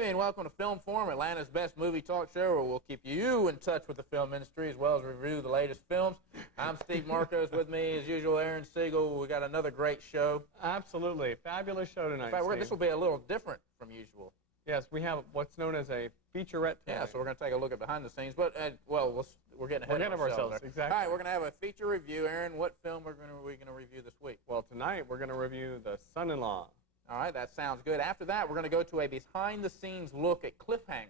evening. Welcome to Film Forum, Atlanta's best movie talk show, where we'll keep you in touch with the film industry as well as review the latest films. I'm Steve Markos. With me, as usual, Aron Siegel. We got another great show. Absolutely. Fabulous show tonight, In fact, this will be a little different from usual. Yes, we have what's known as a featurette tonight. Yeah, so we're going to take a look at behind the scenes. But, we're getting ahead of ourselves. Exactly. All right, we're going to have a feature review. Aaron, what film are we going to review this week? Well, tonight we're going to review The Son-in-Law. All right, that sounds good. After that, we're going to go to a behind-the-scenes look at Cliffhanger.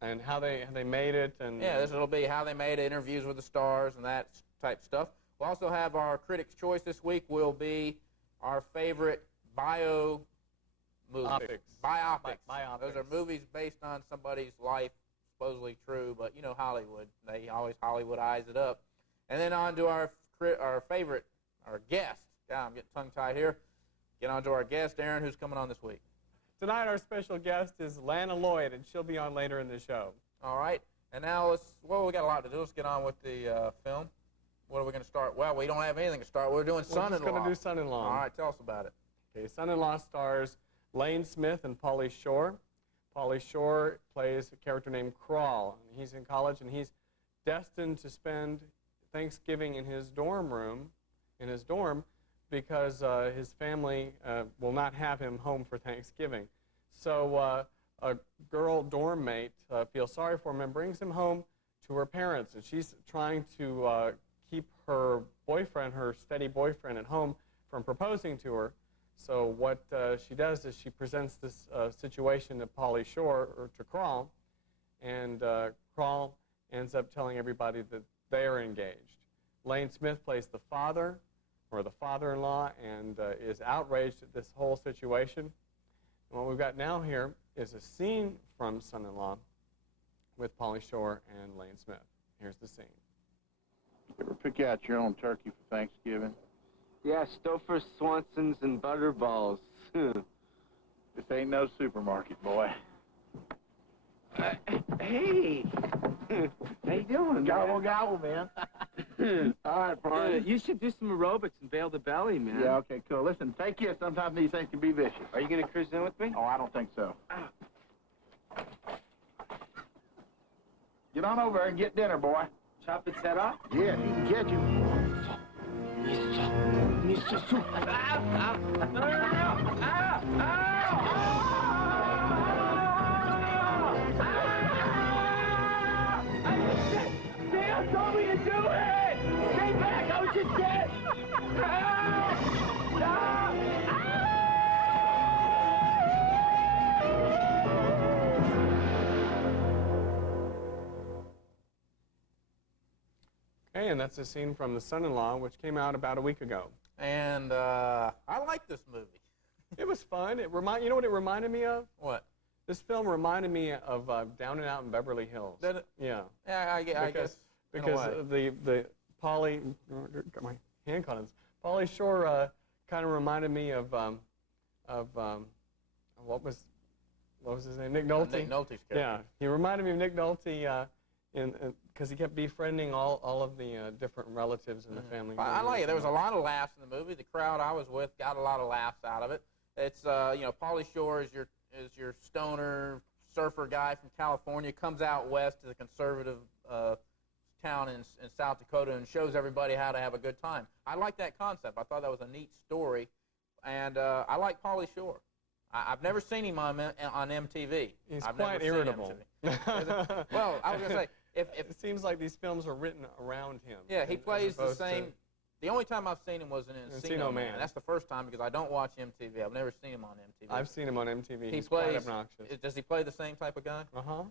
And how they made it. And yeah, this will be how they made it, interviews with the stars, and that type stuff. We'll also have our Critics' Choice this week will be our favorite biopics. Those are movies based on somebody's life, supposedly true, but you know Hollywood. They always Hollywoodize it up. And then on to our guest. God, I'm getting tongue-tied here. Get on to our guest, Aron, who's coming on this week. Tonight our special guest is Lana Lloyd, and she'll be on later in the show. All right. And now we got a lot to do. Let's get on with the film. What are we going to start? Well, we don't have anything to start. We're doing Son-in-Law. We're just going to do Son-in-Law. All right, tell us about it. Okay, Son-in-Law stars Lane Smith and Pauly Shore. Pauly Shore plays a character named Crawl. He's in college, and he's destined to spend Thanksgiving in his dorm, because his family will not have him home for Thanksgiving. So a girl dorm mate feels sorry for him and brings him home to her parents. And she's trying to keep her boyfriend, her steady boyfriend, at home from proposing to her. So what she does is she presents this situation to Pauly Shore, or to Crawl, and Crawl ends up telling everybody that they are engaged. Lane Smith plays the father, or the father-in-law, and is outraged at this whole situation. And what we've got now here is a scene from Son-in-Law with Pauly Shore and Lane Smith. Here's the scene. You ever pick out your own turkey for Thanksgiving? Yeah, Stouffer, Swanson's, and Butterballs. This ain't no supermarket, boy. Hey! How you doing, Gobble, gobble, man. All right, partner. You should do some aerobics and bail the belly, man. Yeah, okay, cool. Listen, take care. Sometimes these things can be vicious. Are you going to cruise in with me? Oh, I don't think so. Get on over there and get dinner, boy. Chop its head off? Yeah, he can catch you. Sam told me to do it! Stay back! I was just dead! Okay, and that's a scene from The Son-in-Law, which came out about a week ago. And I like this movie. It was fun. You know what it reminded me of? What? This film reminded me of Down and Out in Beverly Hills. Did it? Yeah. Yeah, I guess. Because the Pauly, got my hand caught in this. Pauly Shore kind of reminded me of what was his name? Nick Nolte. Nick Nolte's character. Yeah, he reminded me of Nick Nolte because he kept befriending all of the different relatives in the family. I like it. There was a lot of laughs in the movie. The crowd I was with got a lot of laughs out of it. It's Pauly Shore is your stoner surfer guy from California, comes out west to the conservative town in South Dakota and shows everybody how to have a good time. I like that concept. I thought that was a neat story, and I like Pauly Shore. I've never seen him on MTV. He's I've quite never irritable. Well, I was going to say, if it seems like these films are written around him. Yeah, he plays the same. The only time I've seen him was in Encino Man. That's the first time because I don't watch MTV. I've never seen him on MTV. I've seen him on MTV. He's quite obnoxious. Does he play the same type of guy? Uh-huh.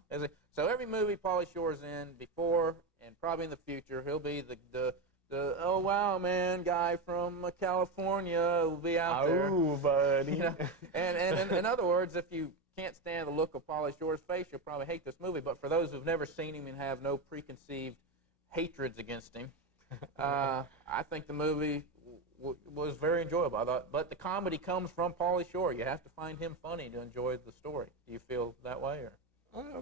So every movie Pauly Shore's in before and probably in the future, he'll be the oh wow man guy from California will be out there. Oh, buddy. You know? And in other words, if you can't stand the look of Pauly Shore's face, you'll probably hate this movie. But for those who've never seen him and have no preconceived hatreds against him, I think the movie was very enjoyable. I thought, but the comedy comes from Pauly Shore. You have to find him funny to enjoy the story. Do you feel that way, or?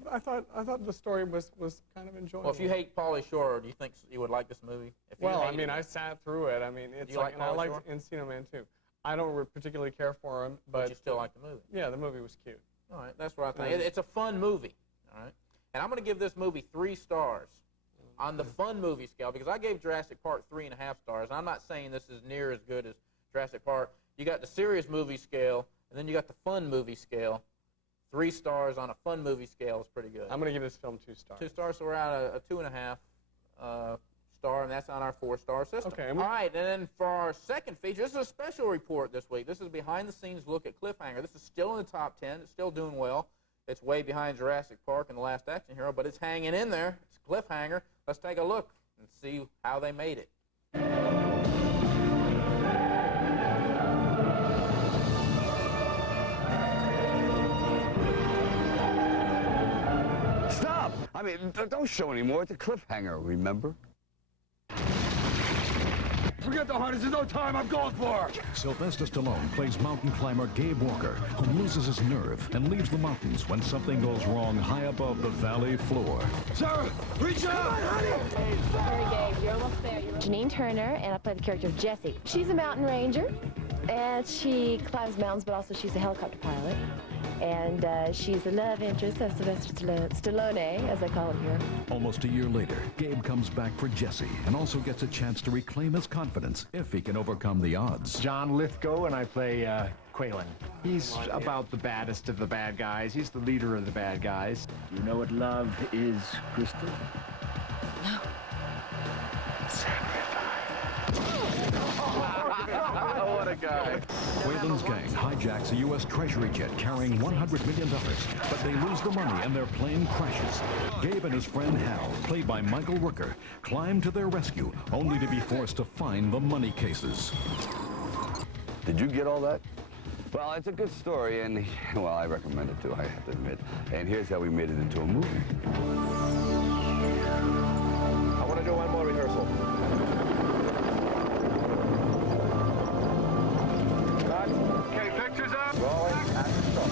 I thought the story was kind of enjoyable. Well, if you hate Pauly Shore, do you think you would like this movie? Well, I mean, I sat through it. I mean, it's like and I liked Encino Man too. I don't particularly care for him, but you still like the movie. Yeah, the movie was cute. All right, that's what I think. It's a fun movie, all right? And I'm going to give this movie 3 stars on the fun movie scale because I gave Jurassic Park 3.5 stars. I'm not saying this is near as good as Jurassic Park. You got the serious movie scale, and then you got the fun movie scale. 3 stars on a fun movie scale is pretty good. I'm going to give this film 2 stars. 2 stars, so we're at a 2.5 star, and that's on our 4-star system. Okay. All right, and then for our second feature, this is a special report this week. This is a behind-the-scenes look at Cliffhanger. This is still in the top 10. It's still doing well. It's way behind Jurassic Park and The Last Action Hero, but it's hanging in there. It's Cliffhanger. Let's take a look and see how they made it. Stop! I mean, don't show anymore. It's a cliffhanger, remember? Forget the harness. There's no time. I'm going for it. Sylvester Stallone plays mountain climber Gabe Walker, who loses his nerve and leaves the mountains when something goes wrong high above the valley floor. Sarah, reach out! Sorry, Gabe, you're almost there. Janine Turner, and I play the character of Jessie. She's a mountain ranger, and she climbs mountains, but also she's a helicopter pilot. And she's the love interest of Sylvester Stallone, as they call him here. Almost a year later, Gabe comes back for Jesse and also gets a chance to reclaim his confidence if he can overcome the odds. John Lithgow, and I play Quaylen. He's about the baddest of the bad guys. He's the leader of the bad guys. You know what love is, Crystal? No. What a guy. Quaylen's gang hijacks a U.S. Treasury jet carrying $100 million, but they lose the money and their plane crashes. Gabe and his friend Hal, played by Michael Rooker, climb to their rescue, only to be forced to find the money cases. Did you get all that? Well, it's a good story, and, well, I recommend it, too, I have to admit. And here's how we made it into a movie. I want to do one more rehearsal. Okay, pictures up. Rolling and stop.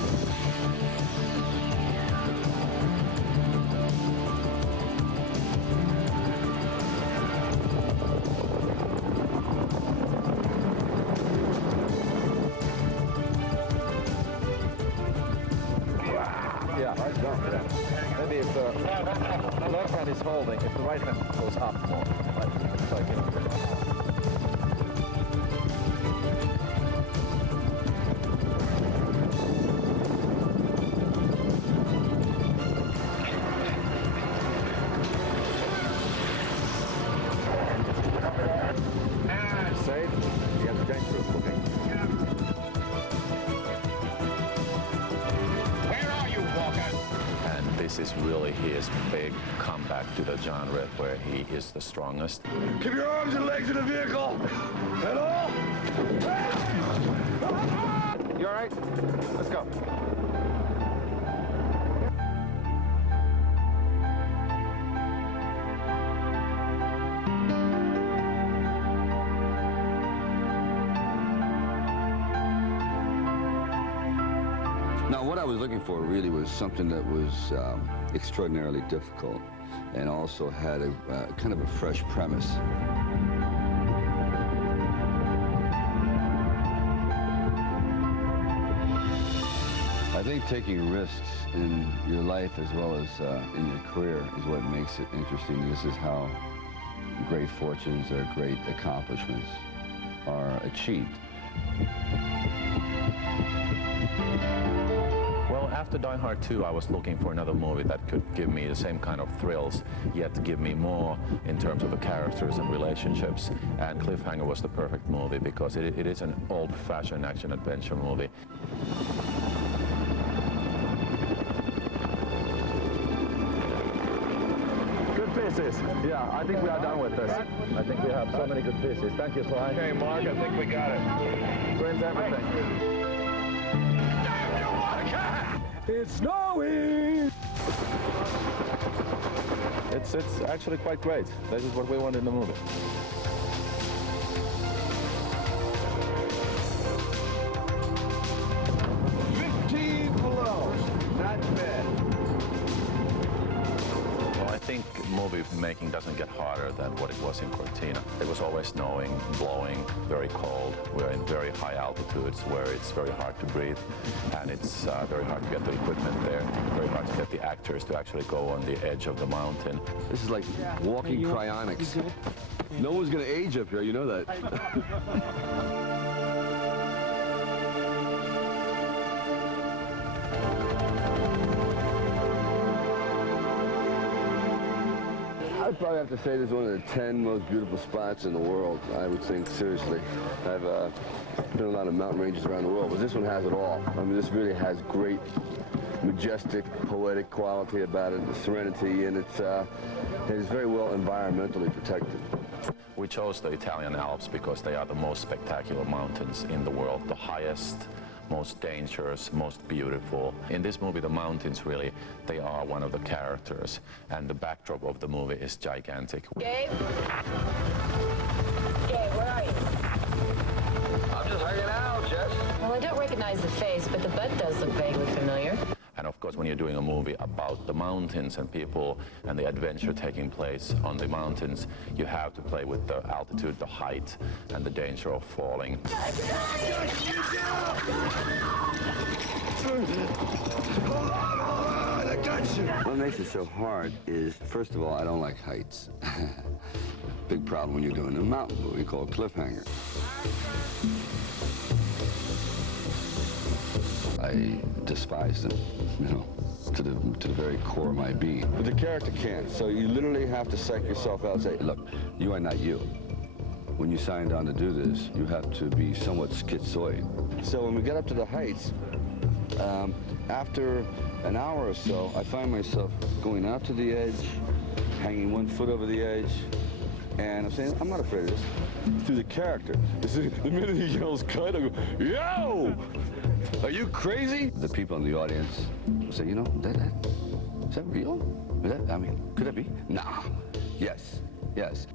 Maybe if the left hand is holding, if the right hand goes up more. Right, so I can... Safe. You have to change through cooking. Where are you, Walker? And this is really his big comeback to the genre where he is the strongest. Keep your arms and legs in the vehicle! Hello? You all right? Let's go. Now, what I was looking for really was something that was extraordinarily difficult and also had a kind of a fresh premise. I think taking risks in your life as well as in your career is what makes it interesting. This is how great fortunes or great accomplishments are achieved. Well, after Die Hard 2, I was looking for another movie that could give me the same kind of thrills, yet give me more in terms of the characters and relationships. And Cliffhanger was the perfect movie because it is an old-fashioned action-adventure movie. Good pieces. Yeah, I think we are done with this. I think we have so many good pieces. Thank you, Sly. Okay, Mark, I think we got it. Twins everything. It's snowing! It's actually quite great. This is what we want in the movie. Well, I think movie movie making doesn't get harder than what it was in Cortina. It was always snowing, blowing, very cold. We're in very high altitudes where it's very hard to breathe, and it's very hard to get the equipment there, very hard to get the actors to actually go on the edge of the mountain. This is like walking cryonics. No one's going to age up here, you know that. I'd probably have to say this is one of the 10 most beautiful spots in the world, I would think, seriously. I've been a lot of mountain ranges around the world, but this one has it all. I mean, this really has great, majestic, poetic quality about it, the serenity, and it's very well environmentally protected. We chose the Italian Alps because they are the most spectacular mountains in the world, the highest, most dangerous, most beautiful. In this movie, the mountains really, they are one of the characters, and the backdrop of the movie is gigantic. Gabe? Gabe, where are you? I'm just hanging out, Jess. Well, I don't recognize the face, but the butt does look vaguely familiar. And of course, when you're doing a movie about the mountains and people and the adventure taking place on the mountains, you have to play with the altitude, the height, and the danger of falling. What makes it so hard is, first of all, I don't like heights. Big problem when you're doing a mountain movie called Cliffhanger. I despise them, you know, to the very core of my being. But the character can't, so you literally have to psych yourself out and say, look, you are not you. When you signed on to do this, you have to be somewhat schizoid. So when we get up to the heights, after an hour or so, I find myself going out to the edge, hanging one foot over the edge, and I'm saying, I'm not afraid of this. Through the character. The minute he yells cut, I go, yo! Are you crazy? The people in the audience will say, you know, is that real? I mean, could that be? Nah. Yes. Yes.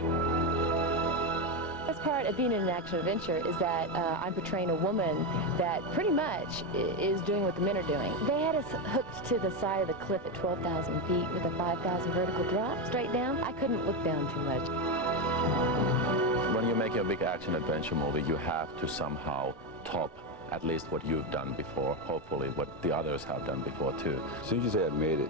The best part of being in an action-adventure is that I'm portraying a woman that pretty much is doing what the men are doing. They had us hooked to the side of the cliff at 12,000 feet with a 5,000 vertical drop straight down. I couldn't look down too much. When you're making a big action-adventure movie, you have to somehow top at least what you've done before, hopefully what the others have done before too. As soon as you say I've made it,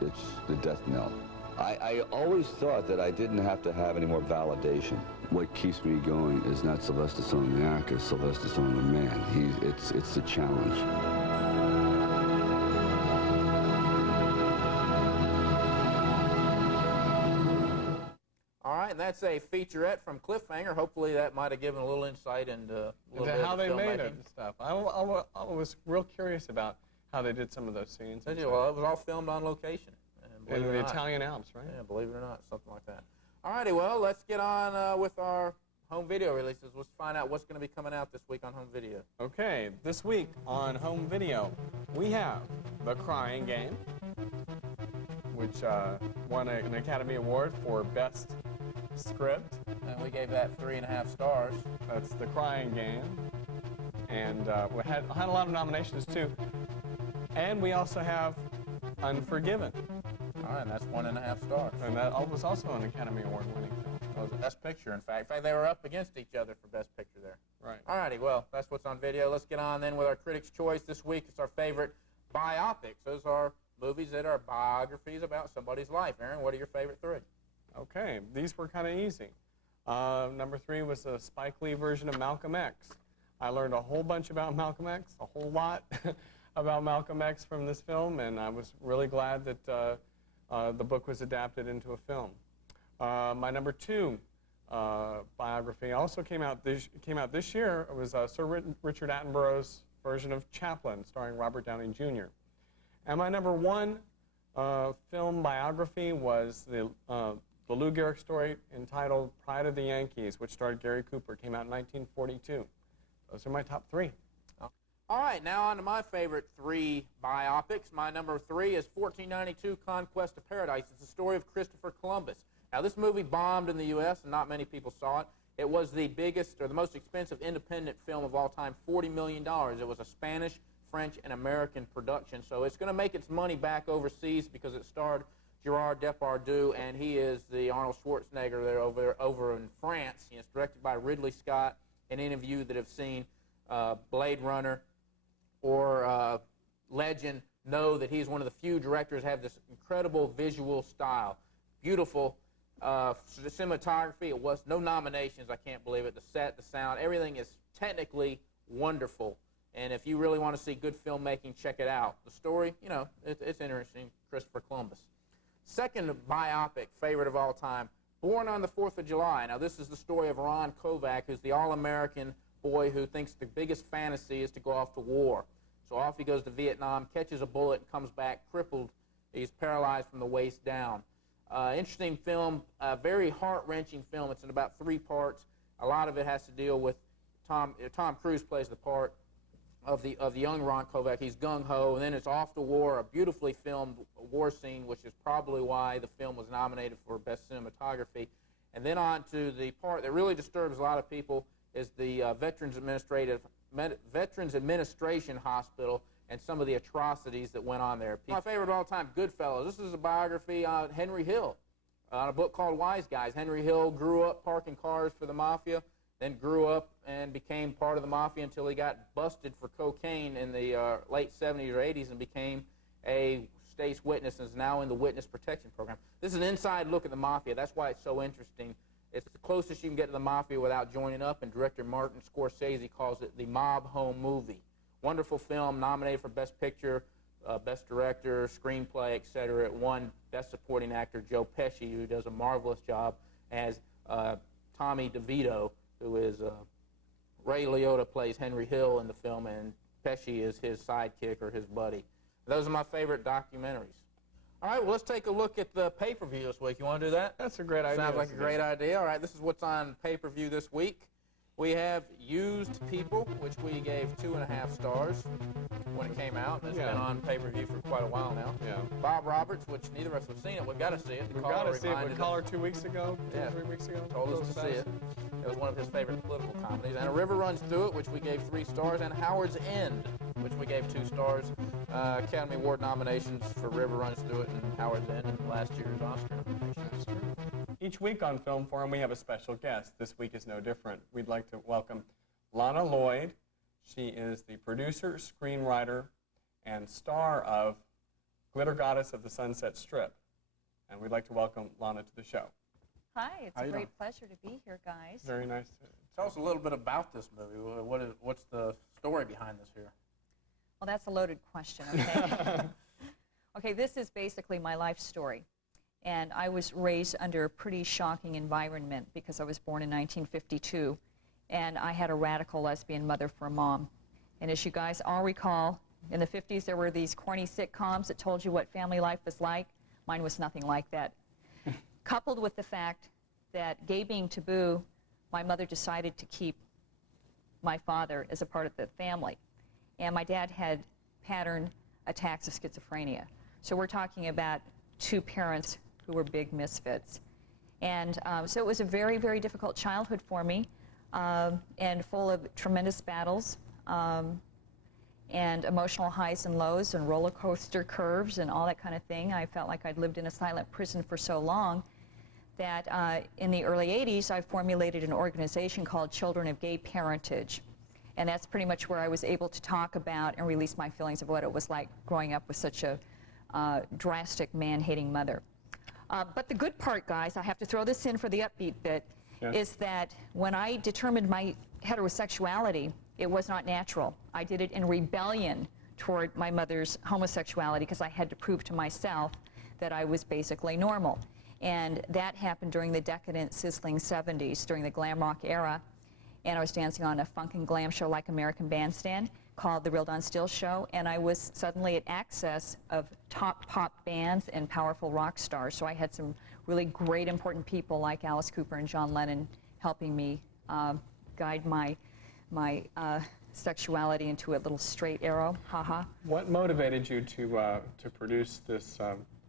it's the death knell. I always thought that I didn't have to have any more validation. What keeps me going is not Sylvester Stallone the actor, Sylvester Stallone the man. It's the challenge. All right, and that's a featurette from Cliffhanger. Hopefully that might have given a little insight into a little bit how of they filmmaking. made it and stuff. I was real curious about how they did some of those scenes. Well, it was all filmed on location. In the Italian Alps, right? Yeah, believe it or not, something like that. All righty, well, let's get on with our home video releases. Let's find out what's going to be coming out this week on home video. Okay, this week on home video, we have The Crying Game, which won an Academy Award for Best Script. And we gave that 3.5 stars. That's The Crying Game. And we had a lot of nominations, too. And we also have Unforgiven. All right, and that's 1.5 stars. And that was also an Academy Award winning film. That was Best Picture, in fact. In fact, they were up against each other for Best Picture there. Right. All righty, well, that's what's on video. Let's get on then with our Critics' Choice this week. It's our favorite biopics. Those are movies that are biographies about somebody's life. Aaron, what are your favorite 3? Okay, these were kind of easy. Number 3 was a Spike Lee version of Malcolm X. I learned a whole bunch about Malcolm X, a whole lot about Malcolm X from this film, and I was really glad that the book was adapted into a film. My number 2 biography also came out this year. It was Sir Richard Attenborough's version of Chaplin, starring Robert Downey Jr. And my number 1 film biography was the Lou Gehrig story entitled Pride of the Yankees, which starred Gary Cooper. Came out in 1942. Those are my top 3. All right, now on to my favorite 3 biopics. My number 3 is 1492 Conquest of Paradise. It's the story of Christopher Columbus. Now, this movie bombed in the U.S., and not many people saw it. It was the biggest or the most expensive independent film of all time, $40 million. It was a Spanish, French, and American production. So it's going to make its money back overseas because it starred Gerard Depardieu, and he is the Arnold Schwarzenegger there over in France. It's directed by Ridley Scott, and any of you that have seen Blade Runner or Legend know that he's one of the few directors that have this incredible visual style. Beautiful cinematography. It was no nominations, I can't believe it. The set, the sound, everything is technically wonderful. And if you really want to see good filmmaking, check it out. The story, you know, it's interesting. Christopher Columbus. Second biopic, favorite of all time, Born on the 4th of July. Now, this is the story of Ron Kovac, who's the all-American boy who thinks the biggest fantasy is to go off to war. So off he goes to Vietnam, catches a bullet, and comes back crippled. He's paralyzed from the waist down. Interesting film, very heart-wrenching film. It's in about 3 parts. A lot of it has to deal with Tom Cruise plays the part of the young Ron Kovac. He's gung-ho, and then it's off to war, a beautifully filmed war scene, which is probably why the film was nominated for Best Cinematography. And then on to the part that really disturbs a lot of people is the Veterans Administration Hospital and some of the atrocities that went on there. My favorite of all time, Goodfellas. This is a biography on Henry Hill, on a book called Wise Guys. Henry Hill grew up parking cars for the mafia, then grew up and became part of the mafia until he got busted for cocaine in the late 70s or 80s and became a state's witness and is now in the witness protection program. This is an inside look at the mafia. That's why it's so interesting. It's the closest you can get to the mafia without joining up, and director Martin Scorsese calls it the mob home movie. Wonderful film, nominated for Best Picture, Best Director, Screenplay, etc. It won Best Supporting Actor Joe Pesci, who does a marvelous job as Tommy DeVito, who is Ray Liotta plays Henry Hill in the film, and Pesci is his sidekick or his buddy. Those are my favorite documentaries. All right, well, let's take a look at the pay-per-view this week. You want to do that? That's a great idea. Sounds like a great idea. All right, this is what's on pay-per-view this week. We have Used People, which we gave 2.5 stars when it came out. It's been on pay-per-view for quite a while now. Yeah. Bob Roberts, which neither of us have seen it. We've got to see it. We've got to see it. We called her 2 weeks ago, 3 weeks ago. Told us to see it. It was one of his favorite political comedies. And A River Runs Through It, which we gave 3 stars, and Howard's End, which we gave 2 stars. Academy Award nominations for River Runs Through It and Howard's End, and last year's Oscar nominations. Each week on Film Forum, we have a special guest. This week is no different. We'd like to welcome Lana Lloyd. She is the producer, screenwriter, and star of Glitter Goddess of the Sunset Strip. And we'd like to welcome Lana to the show. Hi, it's a great pleasure to be here, guys. Very nice. Tell us a little bit about this movie. What's the story behind this here? Well, that's a loaded question, okay? Okay, this is basically my life story. And I was raised under a pretty shocking environment because I was born in 1952. And I had a radical lesbian mother for a mom. And as you guys all recall, in the 50s there were these corny sitcoms that told you what family life was like. Mine was nothing like that. Coupled with the fact that gay being taboo, my mother decided to keep my father as a part of the family. And my dad had pattern attacks of schizophrenia. So we're talking about 2 parents who were big misfits. And so it was a very, very difficult childhood for me, and full of tremendous battles and emotional highs and lows and roller coaster curves and all that kind of thing. I felt like I'd lived in a silent prison for so long that in the early 80s I formulated an organization called Children of Gay Parentage. And that's pretty much where I was able to talk about and release my feelings of what it was like growing up with such a drastic man-hating mother. But the good part, guys, I have to throw this in for the upbeat bit, is that when I determined my heterosexuality, it was not natural. I did it in rebellion toward my mother's homosexuality because I had to prove to myself that I was basically normal. And that happened during the decadent, sizzling 70s, during the glam rock era. And I was dancing on a funk and glam show like American Bandstand called The Real Don Steele Show, and I was suddenly at access of top pop bands and powerful rock stars. So I had some really great, important people like Alice Cooper and John Lennon helping me guide my sexuality into a little straight arrow. Haha. What motivated you to produce this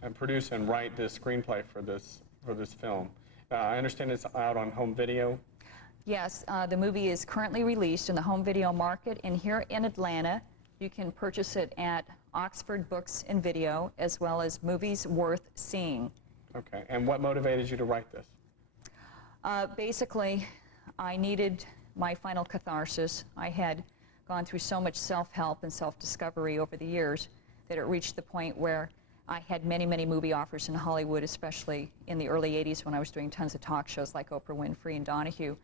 and produce and write this screenplay for this film? I understand it's out on home video. Yes, the movie is currently released in the home video market, and here in Atlanta, You can purchase it at Oxford Books and Video, as well as Movies Worth Seeing. Okay, and what motivated you to write this? Basically, I needed my final catharsis. I had gone through so much self-help and self-discovery over the years that it reached the point where I had many, many movie offers in Hollywood, especially in the early 80s when I was doing tons of talk shows like Oprah Winfrey and Donahue.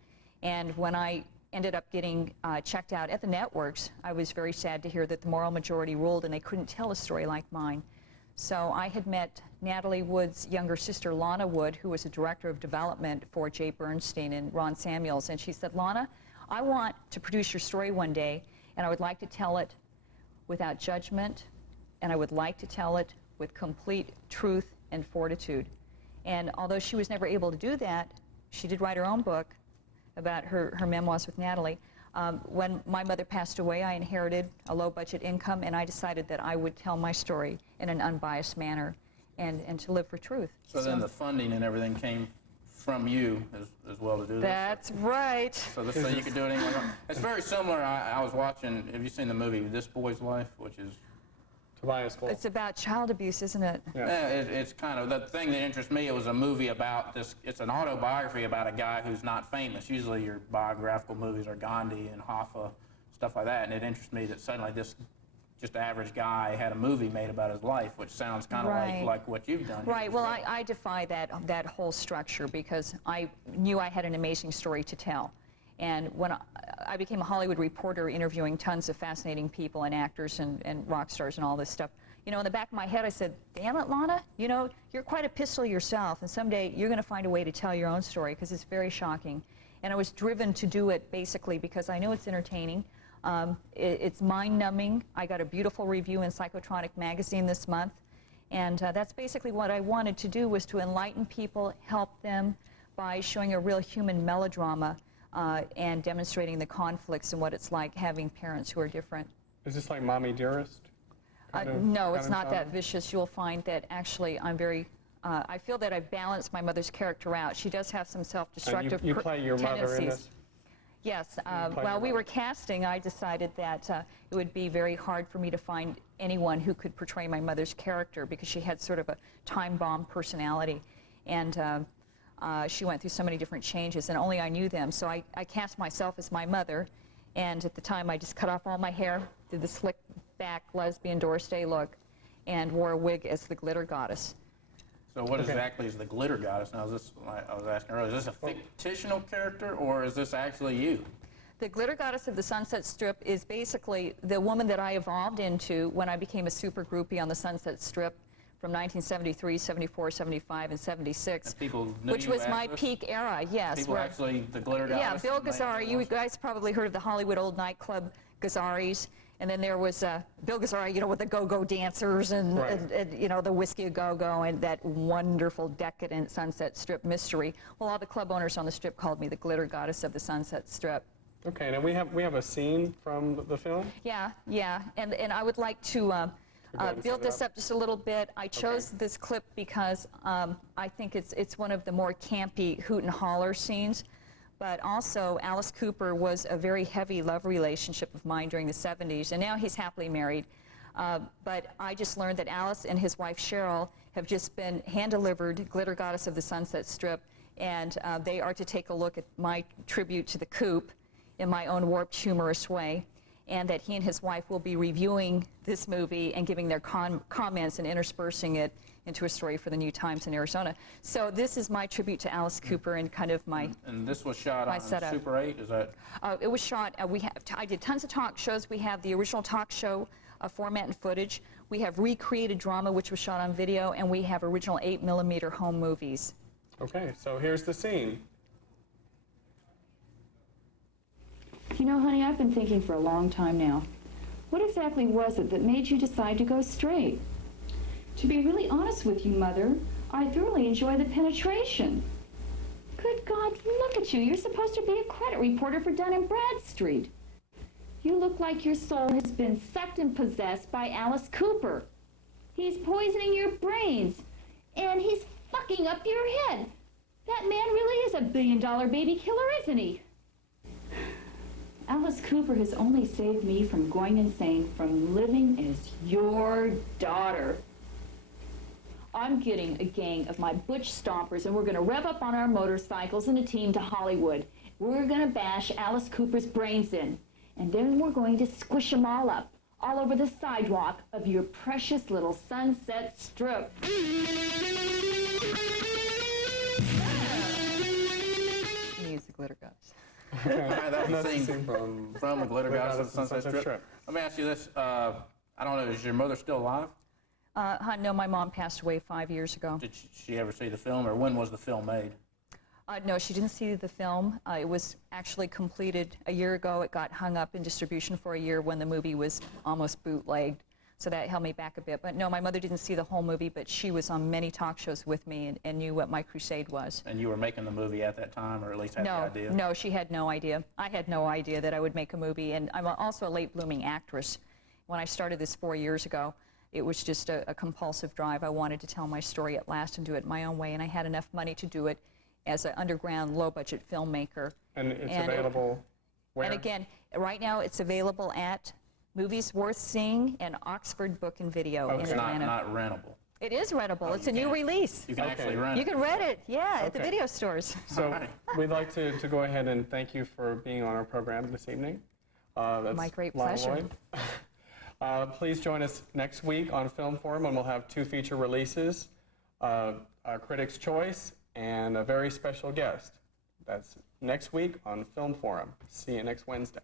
And when I ended up getting checked out at the networks, I was very sad to hear that the moral majority ruled and they couldn't tell a story like mine. So I had met Natalie Wood's younger sister, Lana Wood, who was a director of development for Jay Bernstein and Ron Samuels, and she said, Lana, I want to produce your story one day, and I would like to tell it without judgment, and I would like to tell it with complete truth and fortitude. And although she was never able to do that, she did write her own book about her memoirs with Natalie. When my mother passed away, I inherited a low-budget income, and I decided that I would tell my story in an unbiased manner and to live for truth. So then the funding and everything came from you as well to do this? That's right. So you could do it anywhere. It's very similar. I was watching, have you seen the movie This Boy's Life, which is... Tobias Wolff. It's about child abuse, isn't it? Yeah, it's kind of, the thing that interests me, it was a movie about this, it's an autobiography about a guy who's not famous. Usually your biographical movies are Gandhi and Hoffa, stuff like that, and it interests me that suddenly this just average guy had a movie made about his life, which sounds kind of like what you've done. Right, well, I defy that whole structure because I knew I had an amazing story to tell. And when I became a Hollywood reporter interviewing tons of fascinating people and actors and rock stars and all this stuff, you know, in the back of my head I said, damn it, Lana, you know, you're quite a pistol yourself, and someday you're going to find a way to tell your own story because it's very shocking. And I was driven to do it basically because I know it's entertaining. It's mind-numbing. I got a beautiful review in Psychotronic magazine this month, and that's basically what I wanted to do, was to enlighten people, help them by showing a real human melodrama and demonstrating the conflicts and what it's like having parents who are different. Is this like Mommy Dearest? No, it's not that vicious. You'll find that actually I'm very, I feel that I've balanced my mother's character out. She does have some self-destructive tendencies. You play your mother in this? Yes. While we were casting, I decided that it would be very hard for me to find anyone who could portray my mother's character because she had sort of a time bomb personality. And she went through so many different changes, and only I knew them. So I cast myself as my mother, and at the time I just cut off all my hair, did the slick back lesbian Doris Day look, and wore a wig as the glitter goddess. So what exactly is the glitter goddess? Now, is this, I was asking earlier, is this a fictional character, or is this actually you? The glitter goddess of the Sunset Strip is basically the woman that I evolved into when I became a super groupie on the Sunset Strip from 1973, 74, 75, and 76, and which was my peak era, yes. People actually, the glitter goddess? Yeah, Bill Gazzara, you guys probably heard of the Hollywood old nightclub Gazzaris, and then there was Bill Gazzara, you know, with the go-go dancers and, you know, the Whiskey A Go-Go and that wonderful decadent Sunset Strip mystery. Well, all the club owners on the Strip called me the glitter goddess of the Sunset Strip. Okay, now we have a scene from the film? Yeah, and I would like to build this up just a little bit. I chose this clip because I think it's one of the more campy hoot and holler scenes, but also Alice Cooper was a very heavy love relationship of mine during the 70s, and now he's happily married. But I just learned that Alice and his wife Cheryl have just been hand-delivered Glitter Goddess of the Sunset Strip, and they are to take a look at my tribute to the Coop in my own warped, humorous way, and that he and his wife will be reviewing this movie and giving their comments and interspersing it into a story for the New Times in Arizona. So this is my tribute to Alice Cooper and kind of my And this was shot on setup. Super 8, is that? It was shot, I did tons of talk shows. We have the original talk show format and footage. We have recreated drama, which was shot on video, and we have original 8mm home movies. Okay, so here's the scene. You know, honey, I've been thinking for a long time now. What exactly was it that made you decide to go straight? To be really honest with you, Mother, I thoroughly enjoy the penetration. Good God, look at you. You're supposed to be a credit reporter for Dun & Bradstreet. You look like your soul has been sucked and possessed by Alice Cooper. He's poisoning your brains, and he's fucking up your head. That man really is a billion-dollar baby killer, isn't he? Alice Cooper has only saved me from going insane from living as your daughter. I'm getting a gang of my butch stompers, and we're going to rev up on our motorcycles in a team to Hollywood. We're going to bash Alice Cooper's brains in, and then we're going to squish them all up, all over the sidewalk of your precious little Sunset Strip. Use the glitter guts. That was the scene from the Glitter Goddess of the Sunset Strip. Let me ask you this. I don't know, is your mother still alive? No, my mom passed away 5 years ago. Did she ever see the film, or when was the film made? No, she didn't see the film. It was actually completed a year ago. It got hung up in distribution for a year when the movie was almost bootlegged. So that held me back a bit. But no, my mother didn't see the whole movie, but she was on many talk shows with me and knew what my crusade was. And you were making the movie at that time, or at least had the idea? No, she had no idea. I had no idea that I would make a movie. And I'm also a late-blooming actress. When I started this 4 years ago, it was just a compulsive drive. I wanted to tell my story at last and do it my own way, and I had enough money to do it as an underground, low-budget filmmaker. And it's available where? And again, right now it's available at Movies Worth Seeing and Oxford Book and Video in Atlanta. Not rentable. It is rentable. It's a new release. You can actually rent it. You can rent it, yeah, at the video stores. So we'd like to go ahead and thank you for being on our program this evening. That's My great Lana pleasure. Lloyd. Please join us next week on Film Forum, when we'll have 2 feature releases, a Critics' Choice, and a very special guest. That's next week on Film Forum. See you next Wednesday.